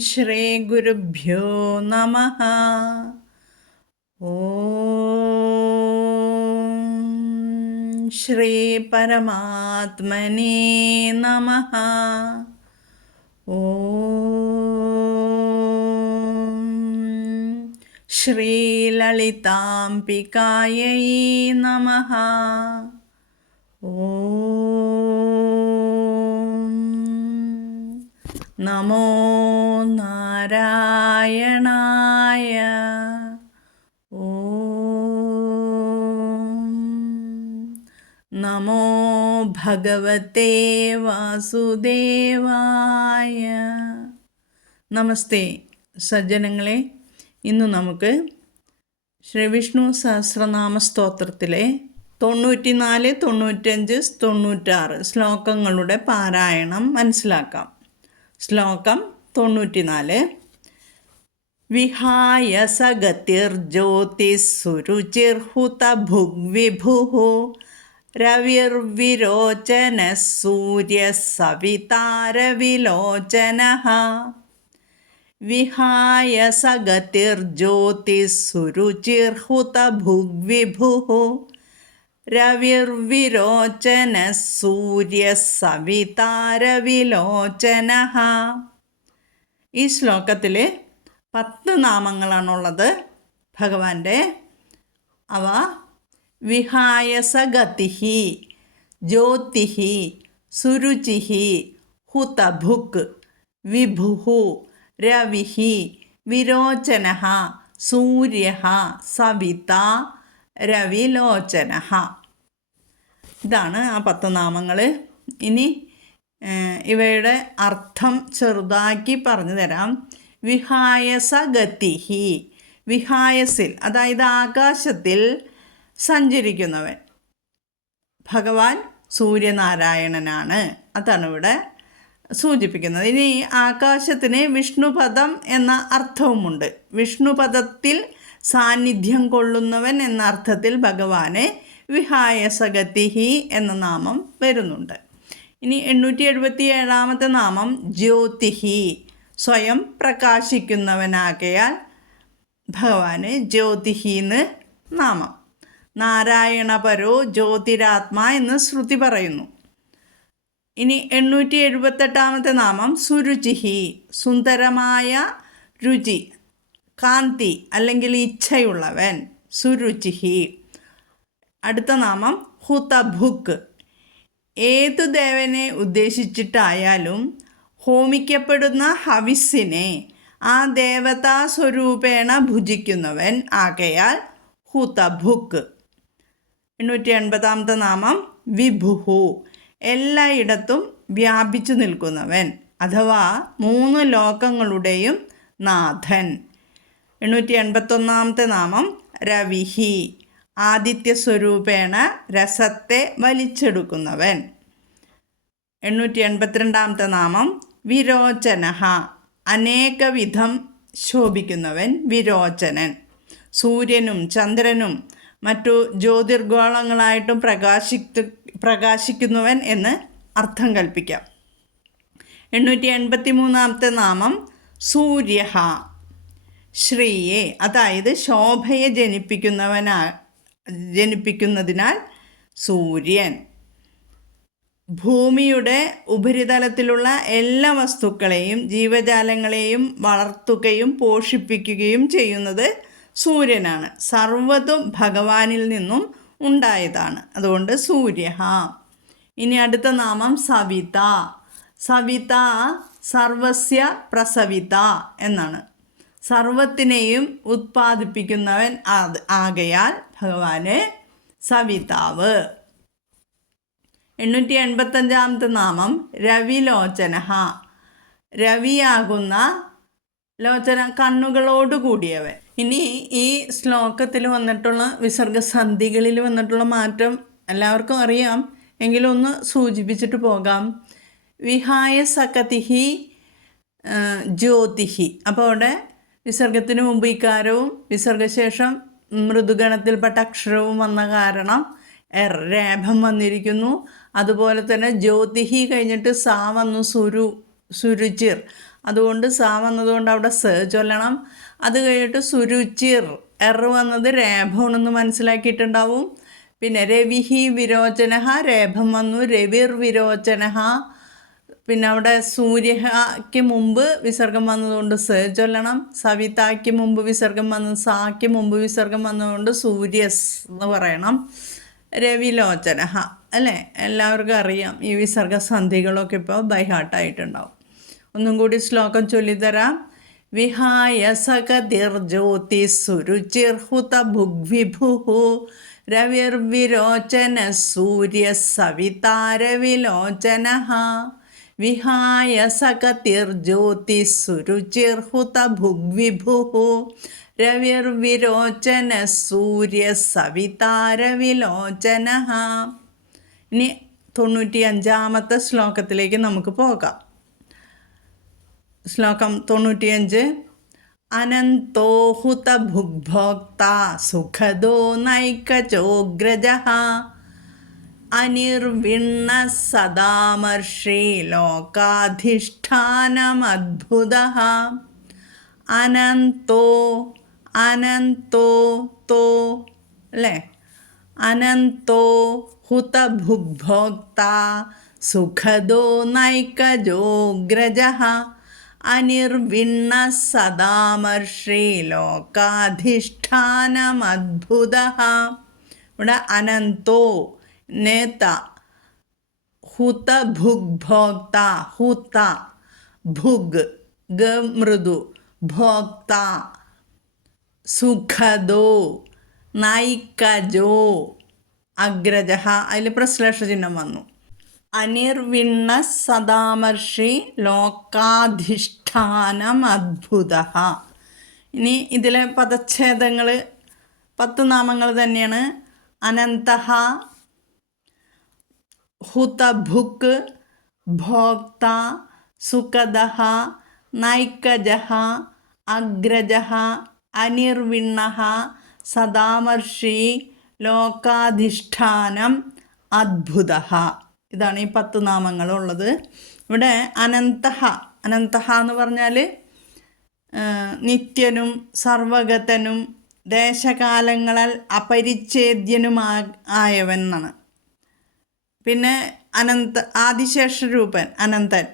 श्रीगुरुभ्यो नमः। श्रीपरमात्मने नमः। ॐ श्रीललिताम्बिकायै नमः। ॐ നമോ നാരായണായ. ഓ. നമോ ഭഗവത്തെ വാസുദേവായ. നമസ്തേ സജ്ജനങ്ങളെ ഇന്ന് നമുക്ക് ശ്രീ വിഷ്ണു സഹസ്രനാമ സ്തോത്രത്തിലെ തൊണ്ണൂറ്റിനാല് തൊണ്ണൂറ്റഞ്ച് തൊണ്ണൂറ്റാറ് ശ്ലോകങ്ങളുടെ പാരായണം മനസ്സിലാക്കാം. ശ്ലോകം തൊണ്ണൂറ്റിനാല്. വിഹായ സഗതിർജ്യോതിസുരുചിർഹുത ഭുഗ്വിഭുഃ രവിർവിരോചന സൂര്യ സവിതാരവിലോചനഃ വിഹായ സഗതിർജ്യോതിസുരുചിർഹുത ഭുഗ്വിഭുഃ രവിർവിരോചന സൂര്യ സവിതാരവിലോചന ഈ ശ്ലോകത്തിൽ പത്ത് നാമങ്ങളാണുള്ളത്. ഭഗവാന്റെ അവ വിഹായസഗതിഹി ജ്യോതിഹി സുരുചിഹി ഹുതഭുക് വിഭുഹു രവിഹി വിരോചന സൂര്യ സവിത രവിലോചന ഇതാണ് ആ പത്ത് നാമങ്ങൾ ഇനി ഇവയുടെ അർത്ഥം ചെറുതാക്കി പറഞ്ഞു തരാം. വിഹായസ ഗതിഹി വിഹായസിൽ അതായത് ആകാശത്തിൽ സഞ്ചരിക്കുന്നവൻ. ഭഗവാൻ സൂര്യനാരായണനാണ്. അതാണ് ഇവിടെ സൂചിപ്പിക്കുന്നത്. ഇനി ആകാശത്തിന് വിഷ്ണുപദം എന്ന അർത്ഥവുമുണ്ട്. വിഷ്ണുപദത്തിൽ സാന്നിധ്യം കൊള്ളുന്നവൻ എന്ന അർത്ഥത്തിൽ ഭഗവാനെ വിഹായസഗതിഹി എന്ന നാമം വരുന്നുണ്ട്. ഇനി എണ്ണൂറ്റി എഴുപത്തി ഏഴാമത്തെ നാമം ജ്യോതിഹി. സ്വയം പ്രകാശിക്കുന്നവനാകയാൽ ഭഗവാന് ജ്യോതിഹിന്ന് നാമം. നാരായണപരോ ജ്യോതിരാത്മാ എന്ന് ശ്രുതി പറയുന്നു. ഇനി എണ്ണൂറ്റി എഴുപത്തെട്ടാമത്തെ നാമം സുരുചിഹി. സുന്ദരമായ രുചി. കാന്തി അല്ലെങ്കിൽ ഇച്ഛയുള്ളവൻ സുരുചിഹി. അടുത്ത നാമം ഹുതഭുക്ക് ഏതു ദേവനെ ഉദ്ദേശിച്ചിട്ടായാലും ഹോമിക്കപ്പെടുന്ന ഹവിസിനെ ആ ദേവതാ സ്വരൂപേണ ഭുജിക്കുന്നവൻ ആകയാൽ ഹുതഭുക്ക് എണ്ണൂറ്റി എൺപതാമത്തെ നാമം വിഭുഹു. എല്ലായിടത്തും വ്യാപിച്ചു നിൽക്കുന്നവൻ അഥവാ മൂന്ന് ലോകങ്ങളുടെയും നാഥൻ. എണ്ണൂറ്റി എൺപത്തൊന്നാമത്തെ നാമം രവിഹി. ആദിത്യ സ്വരൂപേണ രസത്തെ വലിച്ചെടുക്കുന്നവൻ. എണ്ണൂറ്റി എൺപത്തിരണ്ടാമത്തെ നാമം വിരോചനഹ. അനേകവിധം ശോഭിക്കുന്നവൻ വിരോചനൻ. സൂര്യനും ചന്ദ്രനും മറ്റു ജ്യോതിർഗോളങ്ങളായിട്ടും പ്രകാശിക്ക പ്രകാശിക്കുന്നവൻ എന്ന് അർത്ഥം കൽപ്പിക്കാം. എണ്ണൂറ്റി എൺപത്തി മൂന്നാമത്തെ നാമം സൂര്യഹ. ശ്രീയെ അതായത് ശോഭയെ ജനിപ്പിക്കുന്നവനാ ജനിപ്പിക്കുന്നതിനാൽ സൂര്യൻ. ഭൂമിയുടെ ഉപരിതലത്തിലുള്ള എല്ലാ വസ്തുക്കളെയും ജീവജാലങ്ങളെയും വളർത്തുകയും പോഷിപ്പിക്കുകയും ചെയ്യുന്നത് സൂര്യനാണ്. സർവതും ഭഗവാനിൽ നിന്നും ഉണ്ടായതാണ്. അതുകൊണ്ട് സൂര്യ ഇനി അടുത്ത നാമം സവിത. സവിത സർവസ്യ പ്രസവിത എന്നാണ്. സർവത്തിനെയും ഉത്പാദിപ്പിക്കുന്നവൻ ആകയാൽ ഭഗവാന് സവിതാവ്. എണ്ണൂറ്റി എൺപത്തഞ്ചാമത്തെ നാമം രവിലോചന രവിയാകുന്ന ലോചന കണ്ണുകളോട് കൂടിയവൻ. ഇനി ഈ ശ്ലോകത്തിൽ വന്നിട്ടുള്ള വിസർഗസന്ധികളിൽ വന്നിട്ടുള്ള മാറ്റം എല്ലാവർക്കും അറിയാം. എങ്കിലും ഒന്ന് സൂചിപ്പിച്ചിട്ട് പോകാം. വിഹായ സകതിഹി ജ്യോതിഹി. അപ്പോൾ അവിടെ വിസർഗത്തിന് മുമ്പ് ഇക്കാരവും വിസർഗശേഷം മൃദുഗണത്തിൽപ്പെട്ട അക്ഷരവും വന്ന കാരണം എർ രേഭം വന്നിരിക്കുന്നു. അതുപോലെ തന്നെ ജ്യോതിഹി കഴിഞ്ഞിട്ട് സാ വന്നു സുരു സുരുചിർ. അതുകൊണ്ട് സാ വന്നതുകൊണ്ട് അവിടെ സ ചൊല്ലണം. അത് കഴിഞ്ഞിട്ട് സുരുചിർ എർ വന്നത് രേഭമാണെന്ന് മനസ്സിലാക്കിയിട്ടുണ്ടാവും. പിന്നെ രവിഹി വിരോചനഹ രേഭം വന്നു രവിർ വിരോചനഹ. പിന്നെ അവിടെ സൂര്യക്ക് മുമ്പ് വിസർഗം വന്നതുകൊണ്ട് സ ചൊല്ലണം സവിതാക്ക് മുമ്പ് വിസർഗം വന്ന സാക്ക് മുമ്പ് വിസർഗം വന്നതുകൊണ്ട് സൂര്യസ് എന്ന് പറയണം. രവിലോചനഹ അല്ലേ? എല്ലാവർക്കും അറിയാം ഈ വിസർഗ സന്ധികളൊക്കെ ഇപ്പോൾ ബൈഹാർട്ടായിട്ടുണ്ടാവും ഒന്നും കൂടി ശ്ലോകം ചൊല്ലിത്തരാം. വിഹായ സകതിർജ്യോതിസുരുചിർഹുത ഭുഗ്വിഭു രവിർവിരോചന സൂര്യ സവിതാരവിലോചന വിഹായ സകതിർജ്യോതിസുരുചിർഹുത ഭുഗ്വിഭു. രവിർവിരോചന സൂര്യ സവിതാരവിലോചന ഇനി തൊണ്ണൂറ്റി അഞ്ചാമത്തെ ശ്ലോകത്തിലേക്ക് നമുക്ക് പോകാം. ശ്ലോകം തൊണ്ണൂറ്റിയഞ്ച്. അനന്തോഹുത ഭുഗ്ഭോക്ത സുഖദോ നൈകചോഗ്രജ അനിർവിണ്ണ സദാമർഷി ലോകാധിഷ്ഠാനമദ്ഭുത. അനന്തോ അനന്തോ തോ അല്ലേ? അനന്തോ ഹുതഭുഭോക്ത സുഖദോ നൈകജോഗ്രജ. അനിർവിണ്ണ സദാമർഷി ലോകാധിഷ്ഠാനമദ്ഭുത. ഇവിടെ അനന്തോ നേത ഹുത ഭുഗ്ഭോക്ത ഹുത ഭുഗ് ഗ മൃദു ഭോക്ത സുഖദോ നൈക്കജോ അഗ്രജ അതിൽ പ്രശ്ലേഷ ചിഹ്നം വന്നു. അനിർവിണ്ണ സദാമർഷി ലോകാധിഷ്ഠാനം അദ്ഭുത ഇനി ഇതിലെ പദച്ഛേദങ്ങൾ പത്ത് നാമങ്ങൾ തന്നെയാണ് അനന്തഹ ഹുതഭുക്ക് ഭോക്ത സുഖദ നൈക്കജ അഗ്രജ അനിർവിണ്ണ സദാമർഷി ലോകാധിഷ്ഠാനം അദ്ഭുത ഇതാണ് ഈ പത്ത് നാമങ്ങളുള്ളത്. ഇവിടെ അനന്തഹ അനന്തഹ എന്ന് പറഞ്ഞാൽ നിത്യനും സർവഗതനും ദേശകാലങ്ങളാൽ അപരിച്ഛേദ്യനുമാ ആയവൻ എന്നാണ്. പിന്നെ അനന്ത ആദിശേഷ രൂപൻ അനന്തൻ.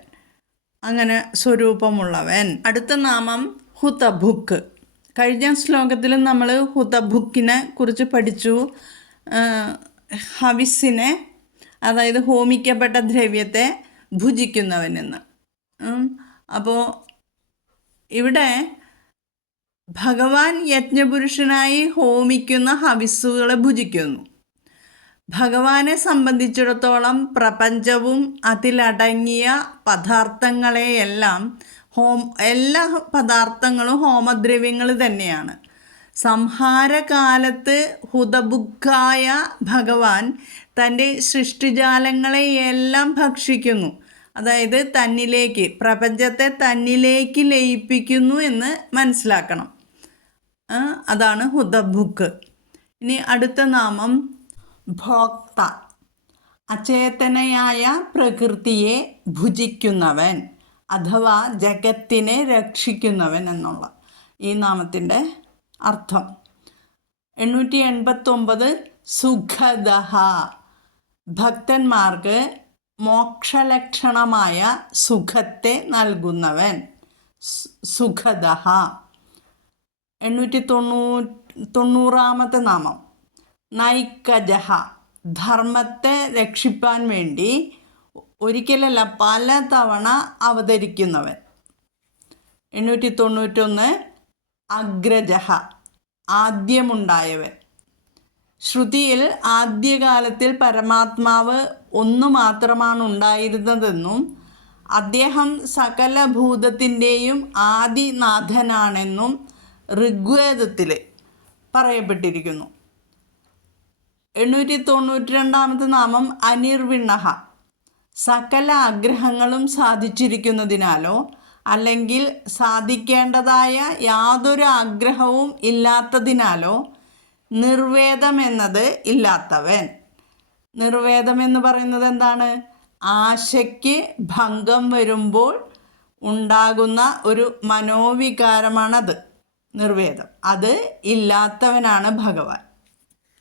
അങ്ങനെ സ്വരൂപമുള്ളവൻ. അടുത്ത നാമം ഹുതഭുക്ക്. കഴിഞ്ഞ ശ്ലോകത്തിൽ നമ്മൾ ഹുതബുക്കിനെ കുറിച്ച് പഠിച്ചു. ഹവിസിനെ അതായത് ഹോമിക്കപ്പെട്ട ദ്രവ്യത്തെ ഭുജിക്കുന്നവനെന്ന്. അപ്പോൾ ഇവിടെ ഭഗവാൻ യജ്ഞപുരുഷനായി ഹോമിക്കുന്ന ഹവിസ്സുകളെ ഭുജിക്കുന്നു. ഭഗവാനെ സംബന്ധിച്ചിടത്തോളം പ്രപഞ്ചവും അതിലടങ്ങിയ പദാർത്ഥങ്ങളെയെല്ലാം ഹോം എല്ലാ പദാർത്ഥങ്ങളും ഹോമദ്രവ്യങ്ങൾ തന്നെയാണ്. സംഹാരകാലത്ത് ഹുതബുക്കായ ഭഗവാൻ തന്റെ സൃഷ്ടിജാലങ്ങളെയെല്ലാം ഭക്ഷിക്കുന്നു. അതായത് തന്നിലേക്ക് പ്രപഞ്ചത്തെ തന്നിലേക്ക് ലയിപ്പിക്കുന്നു എന്ന് മനസ്സിലാക്കണം. അതാണ് ഹുതബുക്ക് ഇനി അടുത്ത നാമം ഭോക്ത അചേതനയായ പ്രകൃതിയെ ഭുജിക്കുന്നവൻ അഥവാ ജഗത്തിനെ രക്ഷിക്കുന്നവൻ എന്നുള്ള ഈ നാമത്തിന്റെ അർത്ഥം. എണ്ണൂറ്റി എൺപത്തൊമ്പത് സുഖദഹ. ഭക്തന്മാർക്ക് മോക്ഷലക്ഷണമായ സുഖത്തെ നൽകുന്നവൻ. സുഖദഹ. എണ്ണൂറ്റി തൊണ്ണൂ തൊണ്ണൂറാമത്തെ നാമം. നൈക്കജഹ ധർമ്മത്തെ രക്ഷിപ്പാൻ വേണ്ടി ഒരിക്കലല്ല പല തവണ അവതരിക്കുന്നവൻ. എണ്ണൂറ്റി തൊണ്ണൂറ്റൊന്ന് അഗ്രജഹ ആദ്യമുണ്ടായവൻ. ശ്രുതിയിൽ ആദ്യകാലത്തിൽ പരമാത്മാവ് ഒന്നു മാത്രമാണ് ഉണ്ടായിരുന്നതെന്നും അദ്ദേഹം സകല ഭൂതത്തിന്റെയും ആദിനാഥനാണെന്നും ഋഗ്വേദത്തിൽ പറയപ്പെട്ടിരിക്കുന്നു. എണ്ണൂറ്റി തൊണ്ണൂറ്റി രണ്ടാമത്തെ നാമം അനിർവിണ്ണഹ. സകല ആഗ്രഹങ്ങളും സാധിച്ചിരിക്കുന്നതിനാലോ അല്ലെങ്കിൽ സാധിക്കേണ്ടതായ യാതൊരു ആഗ്രഹവും ഇല്ലാത്തതിനാലോ നിർവേദമെന്നത് ഇല്ലാത്തവൻ. നിർവേദമെന്ന് പറയുന്നത് എന്താണ്? ആശയ്ക്ക് ഭംഗം വരുമ്പോൾ ഉണ്ടാകുന്ന ഒരു മനോവികാരമാണത്. നിർവേദം. അത് ഇല്ലാത്തവനാണ് ഭഗവാൻ.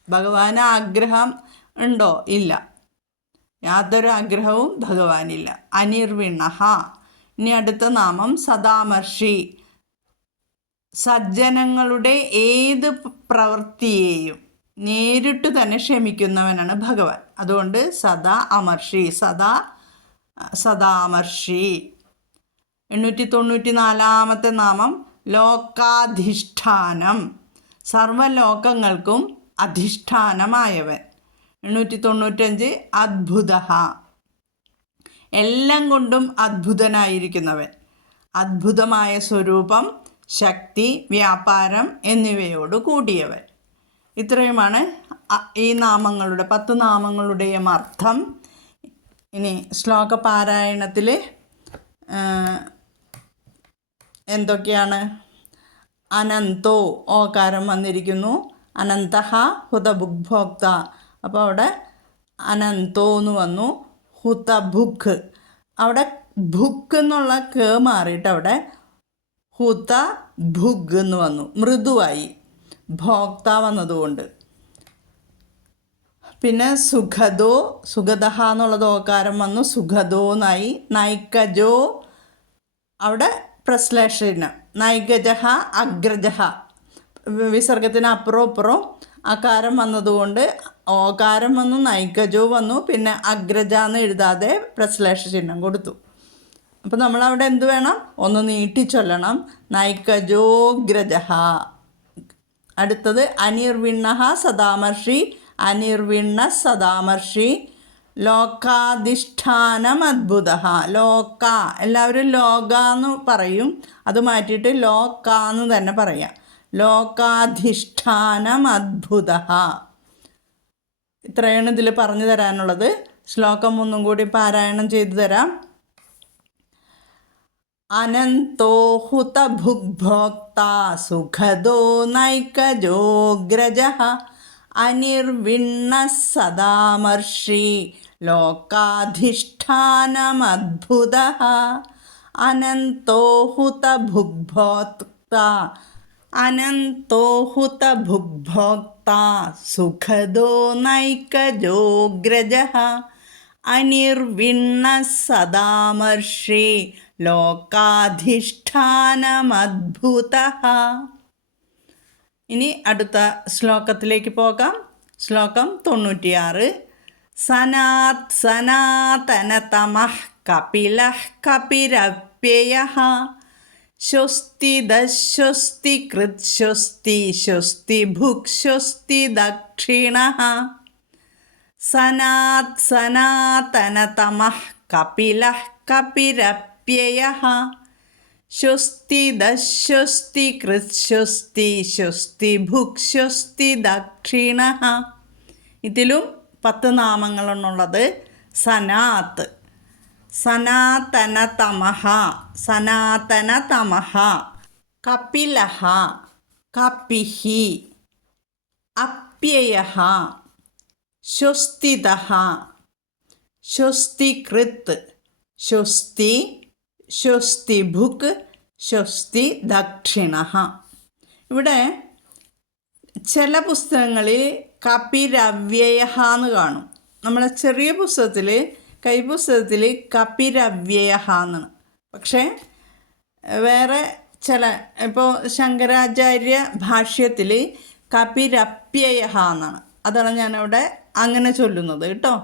ഭഗവാന് ആഗ്രഹം ഉണ്ടോ? ഇല്ല. യാതൊരു ആഗ്രഹവും ഭഗവാനില്ല. അനിർവിണഹ. ഇനി അടുത്ത നാമം സദാമർഷി. സജ്ജനങ്ങളുടെ ഏത് പ്രവൃത്തിയെയും നേരിട്ട് തന്നെ ക്ഷമിക്കുന്നവനാണ് ഭഗവാൻ. അതുകൊണ്ട് സദാ അമർഷി സദാ സദാമർഷി. എണ്ണൂറ്റി തൊണ്ണൂറ്റി നാലാമത്തെ നാമം ലോകാധിഷ്ഠാനം. സർവലോകങ്ങൾക്കും അധിഷ്ഠാനമായവൻ. എണ്ണൂറ്റി തൊണ്ണൂറ്റഞ്ച് അദ്ഭുത എല്ലാം കൊണ്ടും അത്ഭുതനായിരിക്കുന്നവൻ അത്ഭുതമായ സ്വരൂപം ശക്തി വ്യാപാരം എന്നിവയോട് കൂടിയവൻ. ഇത്രയുമാണ് ഈ നാമങ്ങളുടെ പത്ത് നാമങ്ങളുടെയും അർത്ഥം. ഇനി ശ്ലോക പാരായണത്തിൽ എന്തൊക്കെയാണ്? അനന്തോ ഓകാരം വന്നിരിക്കുന്നു. അനന്തഹ ഹുതഭുഗ്ഭോക്ത അപ്പോൾ അവിടെ അനന്തോ എന്ന് വന്നു ഹുത ഹുതഭുഗ് അവിടെ ഭുക്ക് എന്നുള്ള കേ മാറിയിട്ട് അവിടെ ഹുത ഭുഗ് എന്ന് വന്നു മൃദുവായി ഭോക്ത വന്നതുകൊണ്ട്. പിന്നെ സുഖദോ സുഖദഹ എന്നുള്ളത് ഓകാരം വന്നു സുഖദോ നായി നൈക്കജോ അവിടെ പ്രശ്ലേഷണം നൈഗജഹ അഗ്രജഹ. വിസർഗത്തിന് അപ്പുറം അകാരം വന്നതുകൊണ്ട് ഓകാരം വന്നു നൈകജോ വന്നു പിന്നെ അഗ്രജ എന്ന് എഴുതാതെ പ്രശ്ലേഷ ചിഹ്നം കൊടുത്തു. അപ്പോൾ നമ്മളവിടെ എന്ത് വേണം? ഒന്ന് നീട്ടി ചൊല്ലണം. നൈകജോഗ്രജഹ അടുത്തത് അനിർവിണ്ണഹ സദാമർഷി അനിർവിണ്ണ സദാമർഷി ലോകാധിഷ്ഠാനം അത്ഭുത ലോക എല്ലാവരും ലോക എന്ന് പറയും. അത് മാറ്റിയിട്ട് ലോക എന്ന് തന്നെ പറയാം. ലോകാധിഷ്ഠാനം അദ്ഭുത ഇത്രയാണ് ഇതിൽ പറഞ്ഞു തരാനുള്ളത്. ശ്ലോകം ഒന്നും കൂടി പാരായണം ചെയ്തു തരാം. അനന്തോ ഹുതഭുഗ്ഭോക്ത സുഖദോ നൈകജോഗ്രജ. അനിർവിണ്ണ സദാമർഷി ലോകാധിഷ്ഠാനമദ്ഭുത. അനന്തോ ഹുതഭുഗ്ഭോക്ത അനന്തോ ഹുതഭുഗ്ഭോക്ത സുഖദോ നൈകജോഗ്രജ അനിർവിണ്ണ സദാമർഷി ലോകാധിഷ്ഠാനമദ്ഭുത. ഇനി അടുത്ത ശ്ലോകത്തിലേക്ക് പോകാം. ശ്ലോകം തൊണ്ണൂറ്റിയാറ്. സനാത് സനാതനതമഃ കപിലഃ കപിരപ്യയ സ്വസ്തി കൃത് സ്വസ്തി സ്വസ്തി ദക്ഷിണ. സനാത് സനാതനതമഃ കപില കപിരപ്യയ. സ്വസ്തി ദശ്വസ്തി സ്വസ്തി ഭുക് സ്വസ്തി ദക്ഷിണ. ഇതിലും പത്ത് നാമങ്ങളാണുള്ളത് സനാത്ത് സനാതന തമഹ സനാതന തമഹ കപിലഹ കപിഹി അപ്യയ സ്വസ്തിത സ്വസ്തികൃത് സ്വസ്തി സ്വസ്തിഭുക് സ്വസ്തി ദക്ഷിണ ഇവിടെ ചില പുസ്തകങ്ങളിൽ കപിരവ്യയ എന്ന് കാണും. നമ്മളെ ചെറിയ പുസ്തകത്തിൽ കൈപുസ്തകത്തിൽ കപിരവ്യയ എന്നാണ് പക്ഷേ വേറെ ചില ഇപ്പോൾ ശങ്കരാചാര്യ ഭാഷ്യത്തിൽ കപിരപ്യയ എന്നാണ് അതാണ് ഞാനവിടെ അങ്ങനെ ചൊല്ലുന്നത് കേട്ടോ.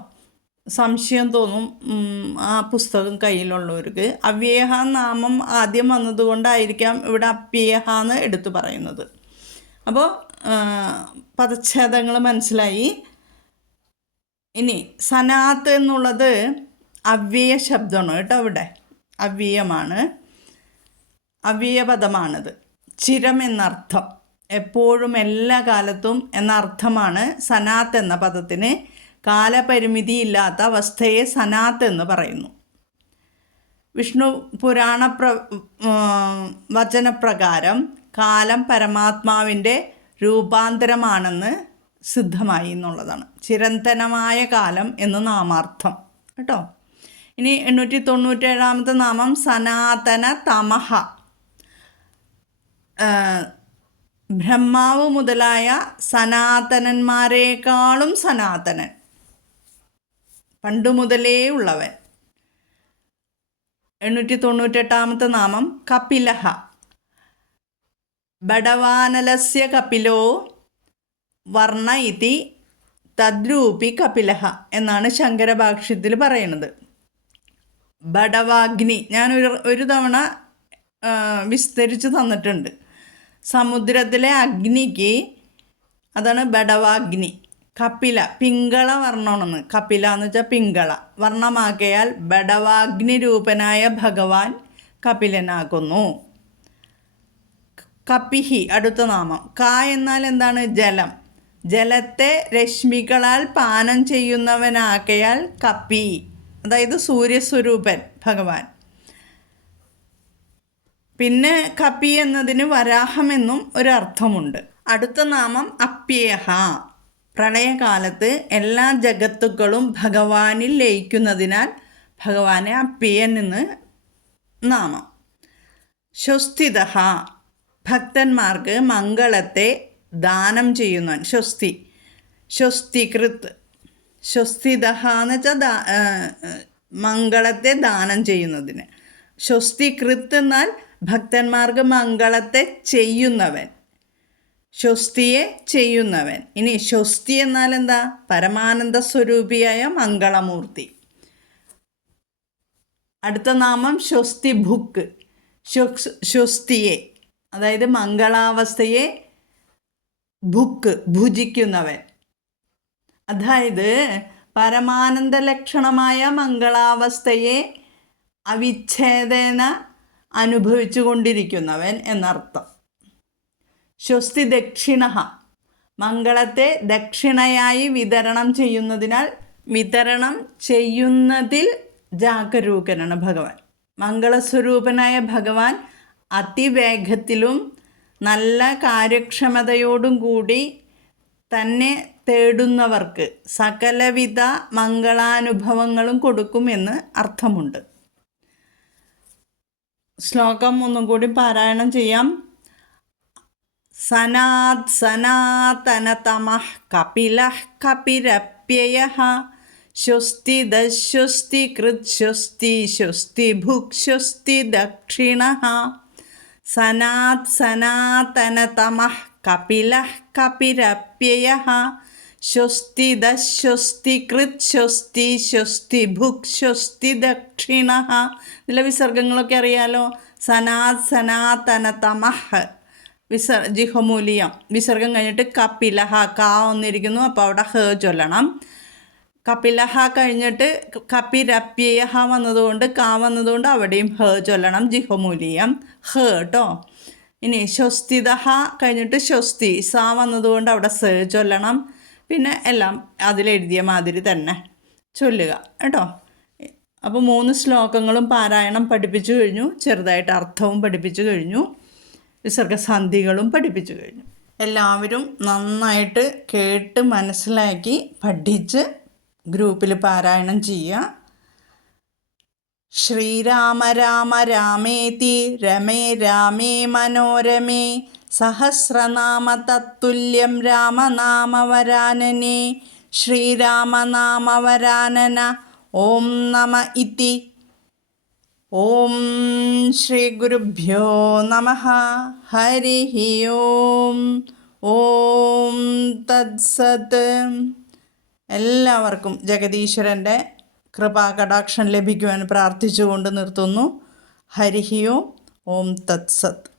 സംശയം തോന്നും ആ പുസ്തകം കയ്യിലുള്ളവർക്ക്. അവ്യയഹ നാമം ആദ്യം വന്നതുകൊണ്ടായിരിക്കാം ഇവിടെ അപ്യയഹ എന്ന് എടുത്തു പറയുന്നത്. അപ്പോൾ പദച്ഛേദങ്ങൾ മനസ്സിലായി. ഇനി സനാത്ത് എന്നുള്ളത് അവ്യയ ശബ്ദമാണ് കേട്ടോ അവിടെ അവ്യയമാണ്. അവ്യയപദമാണത്. ചിരം എന്നർത്ഥം. എപ്പോഴും എല്ലാ കാലത്തും എന്ന അർത്ഥമാണ് സനാത്ത് എന്ന പദത്തിന്. കാലപരിമിതിയില്ലാത്ത അവസ്ഥയെ സനാത്ത് എന്ന് പറയുന്നു. വിഷ്ണു പുരാണ പ്ര വചനപ്രകാരം കാലം പരമാത്മാവിന്റെ രൂപാന്തരമാണെന്ന് സിദ്ധമായി എന്നുള്ളതാണ്. ചിരന്തനമായ കാലം എന്ന് നാമാർത്ഥം. കേട്ടോ? ഇനി എണ്ണൂറ്റി തൊണ്ണൂറ്റേഴാമത്തെ നാമം സനാതന തമഹ. ബ്രഹ്മാവ് മുതലായ സനാതനന്മാരെക്കാളും സനാതനൻ. പണ്ടു മുതലേ ഉള്ളവൻ. എണ്ണൂറ്റി തൊണ്ണൂറ്റെട്ടാമത്തെ നാമം കപിലഹ. ബടവാനലസ്യ കപിലോ വർണ ഇതി തദ്രൂപി കപിലഹ എന്നാണ് ശങ്കരഭാഷ്യത്തിൽ പറയുന്നത്. ബടവാഗ്നി ഞാൻ ഒരു തവണ വിസ്തരിച്ച് തന്നിട്ടുണ്ട്. സമുദ്രത്തിലെ അഗ്നിക്ക് അതാണ് ബടവാഗ്നി. കപില പിങ്കള വർണമാണെന്ന്. കപില എന്ന് വെച്ചാൽ പിങ്കള. വർണമാക്കിയാൽ ബടവാഗ്നി രൂപനായ ഭഗവാൻ കപിലനാകുന്നു. കപിഹി അടുത്ത നാമം. ക എന്നാൽ എന്താണ്? ജലം. ജലത്തെ രശ്മികളാൽ പാനം ചെയ്യുന്നവനാകയാൽ കപ്പി അതായത് സൂര്യസ്വരൂപൻ ഭഗവാൻ. പിന്നെ കപ്പി എന്നതിന് വരാഹമെന്നും ഒരർത്ഥമുണ്ട്. അടുത്ത നാമം അപ്യേഹ. പ്രളയകാലത്ത് എല്ലാ ജഗത്തുക്കളും ഭഗവാനിൽ ലയിക്കുന്നതിനാൽ ഭഗവാനെ അപ്യൻ എന്ന് നാമം. സ്വസ്തിത ഭക്തന്മാർക്ക് മംഗളത്തെ ദാനം ചെയ്യുന്നവൻ സ്വസ്തി സ്വസ്തികൃത് സ്വസ്തിത എന്ന് വെച്ചാൽ ദാ മംഗളത്തെ ദാനം ചെയ്യുന്നതിന്. സ്വസ്തികൃത്ത് എന്നാൽ ഭക്തന്മാർക്ക് മംഗളത്തെ ചെയ്യുന്നവൻ. സ്വസ്തിയെ ചെയ്യുന്നവൻ. ഇനി സ്വസ്തി എന്നാൽ എന്താ? പരമാനന്ദ സ്വരൂപിയായ മംഗളമൂർത്തി. അടുത്ത നാമം സ്വസ്തി ഭുക്ക് സ്വസ്- സ്വസ്തിയെ അതായത് മംഗളാവസ്ഥയെ ഭുക്ക് ഭുജിക്കുന്നവൻ. അതായത് പരമാനന്ദ ലക്ഷണമായ മംഗളാവസ്ഥയെ അവിച്ഛേദന അനുഭവിച്ചു കൊണ്ടിരിക്കുന്നവൻ എന്നർത്ഥം. സ്വസ്തി ദക്ഷിണ. മംഗളത്തെ ദക്ഷിണയായി വിതരണം ചെയ്യുന്നതിനാൽ വിതരണം ചെയ്യുന്നതിൽ ജാഗരൂകനാണ് ഭഗവാൻ. മംഗളസ്വരൂപനായ ഭഗവാൻ അതിവേഗത്തിലും നല്ല കാര്യക്ഷമതയോടും കൂടി തന്നെ തേടുന്നവർക്ക് സകലവിധ മംഗളാനുഭവങ്ങളും കൊടുക്കുമെന്ന് അർത്ഥമുണ്ട്. ശ്ലോകം ഒന്നും കൂടി പാരായണം ചെയ്യാം. സനാത് സനാതനതമഃ കപിലഃ കപിരപ്യയഃ ദശ്വസ്തി കൃത് സ്വസ്തി സ്വസ്തി ഭുക് സ്വസ്തി ദക്ഷിണഃ സനാത് സനാതനതമഃ കപില കപിരപ്യയഃ സ്വസ്തി സ്വസ്തി സ്വസ്തി ഭുക് സ്വസ്തി ദക്ഷിണ ഇതിലെ വിസർഗങ്ങളൊക്കെ അറിയാലോ? സനാത് സനാതനതമഃ വിസർ ജിഹമൂലിയം വിസർഗം കഴിഞ്ഞിട്ട് കപിലഹ കാ വന്നിരിക്കുന്നു അപ്പോൾ അവിടെ ഹ ചൊല്ലണം. കപിലഹ കഴിഞ്ഞിട്ട് കപിരപ്യഹ വന്നതുകൊണ്ട് കാ വന്നതുകൊണ്ട് അവിടെയും ഹ ചൊല്ലണം ജിഹമൂലിയം ഹ കേട്ടോ ഇനി സ്വസ്തിതഹ കഴിഞ്ഞിട്ട് സ്വസ്തി സ വന്നതുകൊണ്ട് അവിടെ സ ചൊല്ലണം. പിന്നെ എല്ലാം അതിലെഴുതിയ മാതിരി തന്നെ ചൊല്ലുക കേട്ടോ. അപ്പോൾ മൂന്ന് ശ്ലോകങ്ങളും പാരായണം പഠിപ്പിച്ചു കഴിഞ്ഞു ചെറുതായിട്ട് അർത്ഥവും പഠിപ്പിച്ചു കഴിഞ്ഞു വിസർഗസന്ധികളും പഠിപ്പിച്ചു കഴിഞ്ഞു. എല്ലാവരും നന്നായിട്ട് കേട്ട് മനസ്സിലാക്കി പഠിച്ച് ഗ്രൂപ്പിൽ പാരായണം ചെയ്യുക. ശ്രീരാമ രാമ രാമേതി രമേ രാമേ മനോരമേ സഹസ്രനാമ തത്തുല്യം രാമനാമവരാനനെ ശ്രീരാമനാമവരാനന ഓം നമ ഇതി. ഓം ശ്രീ ഗുരുഭ്യോ നമ ഹരി ഓം. ഓം തത്സത്. എല്ലാവർക്കും ജഗദീശ്വരന്റെ കൃപാകടാക്ഷം ലഭിക്കുവാൻ പ്രാർത്ഥിച്ചുകൊണ്ട് നിർത്തുന്നു. ഹരിഹിയോ ഓം ഓം തത്സത്